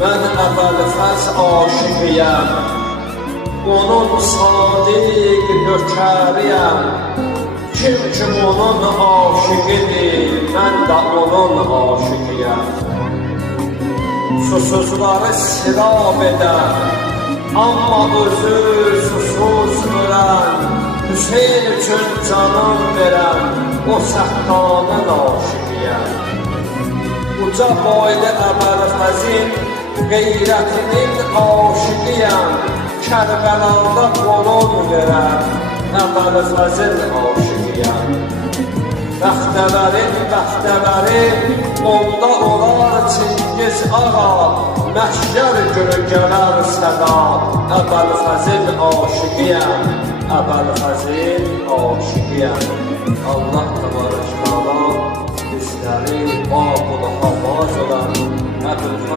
Mən Əbəlfəz aşiqiyəm, onun sadiq nökəriyəm. Kim onun aşiqidir, mən də onun aşiqiyəm. Susuzları sirab eder, amma özü susuz verən, Hüseyin üçün canım verən, o səhtanın aşiqiyəm. Uca boylu Əbəlfəzin qeyrətinin aşiqiyəm. Kərbəlanda qolun verən, Əbəlfəzin aşiqiyəm. Bəxtəvəri, onda olar Çingiz ağa, Məhşər günü gələr səda, Əbəlfəzin aşiqiyəm, Əbəlfəzin aşiqiyəm. Allah təbarək təala bizləri babul havaz olan